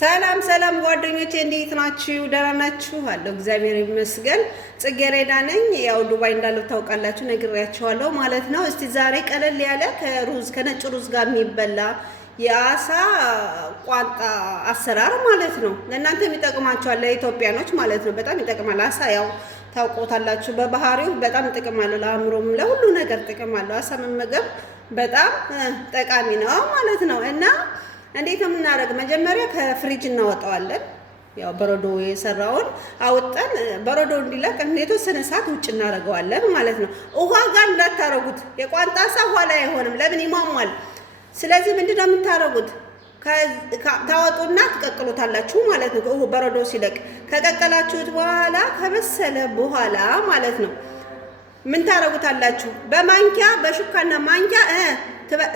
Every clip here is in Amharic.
ሰላም ሰላም ጓደኞቼ እንዴት ናችሁ? ደህና ናችሁ? አለሁ እግዚአብሔር ይመስገን። ጽጌረዳ ነኝ። ያው ዱባይ እንዳለው ታውቃላችሁ፣ ነግሬያችኋለሁ ማለት ነው። እስቲ ዛሬ ቀለል ያለ ከነጭ ሩዝ ጋር የሚበላ የአሳ ቋንጣ አሰራር ማለት ነው። ለእናንተ የሚጠቅማችኋል፣ ለኢትዮጵያኖች ማለት ነው። በጣም ይጠቅማል። አሳ ያው ታውቆታላችሁ፣ በባህሪው በጣም ጥቅም አለው። ለአእምሮም ለሁሉ ነገር ጥቅም አለው። አሳ መመገብ በጣም ጠቃሚ ነው ማለት ነው። እና እንዴት ነው የምናደርገው? መጀመሪያ ከፍሪጅ እናወጣዋለን። ያው በረዶ የሰራውን አውጥተን በረዶ እንዲለቅ የተወሰነ ሰዓት ውጭ እናደርገዋለን ማለት ነው። ውሃ ጋር እንዳታረጉት። የቋንጣ አሳ ውሃ ላይ አይሆንም። ለምን? ይሟሟል። ስለዚህ ምንድነው የምታረጉት? ታወጡና ትቀቅሉታላችሁ ማለት ነው። በረዶ ሲለቅ ከቀቀላችሁት በኋላ ከበሰለ በኋላ ማለት ነው ምን ታረጉታላችሁ? በማንኪያ በሹካና ማንኪያ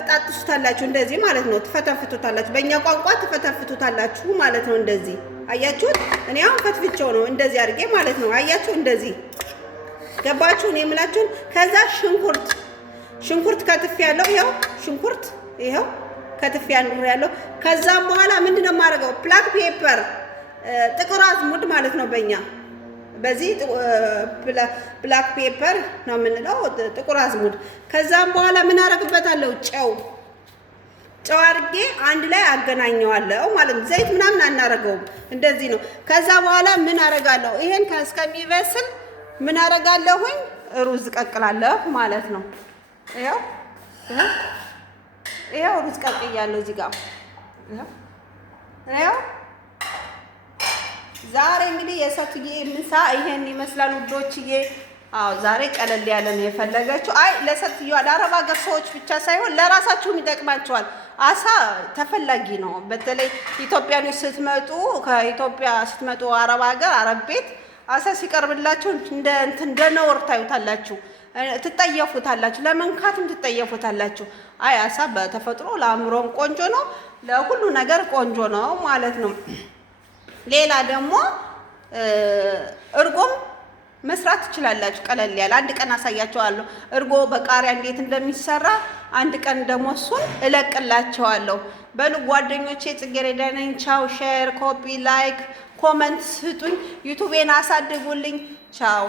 ታጥሱታላችሁ። እንደዚህ ማለት ነው። ትፈተፍቱታላችሁ። በእኛ ቋንቋ ትፈተፍቱታላችሁ ማለት ነው። እንደዚህ አያችሁት? እኔ አሁን ፈትፍቼው ነው እንደዚህ አድርጌ ማለት ነው። አያችሁ? እንደዚህ ገባችሁ? እኔ የምላችሁን። ከዛ ሽንኩርት ከትፍ ያለው ይኸው ሽንኩርት ይኸው ከትፍ ያለው። ከዛም በኋላ ምንድነው የማደርገው? ብላክ ፔፐር ጥቁር አዝሙድ ማለት ነው በእኛ በዚህ ብላክ ፔፐር ነው የምንለው፣ ጥቁር አዝሙድ። ከዛም በኋላ ምን አደርግበታለሁ? ጨው አድርጌ አንድ ላይ አገናኘዋለሁ ማለት ነው። ዘይት ምናምን አናረገውም፣ እንደዚህ ነው። ከዛ በኋላ ምን አደርጋለሁ? ይሄን እስከሚበስል ምን አደርጋለሁኝ? ሩዝ ቀቅላለሁ ማለት ነው። ይኸው ሩዝ ቀቅያለሁ እዚህ ጋር ይኸው። ዛሬ እንግዲህ የሰቱዬ ምሳ ይሄን ይመስላል ውዶችዬ። አዎ ዛሬ ቀለል ያለ ነው የፈለገችው። አይ ለሰቱዬዋ ለአረብ ሀገር ሰዎች ብቻ ሳይሆን ለራሳችሁም ይጠቅማቸዋል። አሳ ተፈላጊ ነው። በተለይ ኢትዮጵያኖች ከኢትዮጵያ ስትመጡ አረብ ሀገር አረብ ቤት አሳ ሲቀርብላችሁ እንደ ነውር ታዩታላችሁ፣ ትጠየፉታላችሁ፣ ለመንካትም ትጠየፉታላችሁ። አይ አሳ በተፈጥሮ ለአእምሮም ቆንጆ ነው፣ ለሁሉ ነገር ቆንጆ ነው ማለት ነው። ሌላ ደግሞ እርጎም መስራት ትችላላችሁ። ቀለል ያለ አንድ ቀን አሳያችኋለሁ። እርጎ በቃሪያ እንዴት እንደሚሰራ አንድ ቀን ደግሞ እሱን እለቅላችኋለሁ። በሉ ጓደኞቼ፣ ጽጌረዳ ነኝ። ቻው። ሼር፣ ኮፒ፣ ላይክ፣ ኮመንት ስጡኝ። ዩቲዩቤን አሳድጉልኝ። ቻው።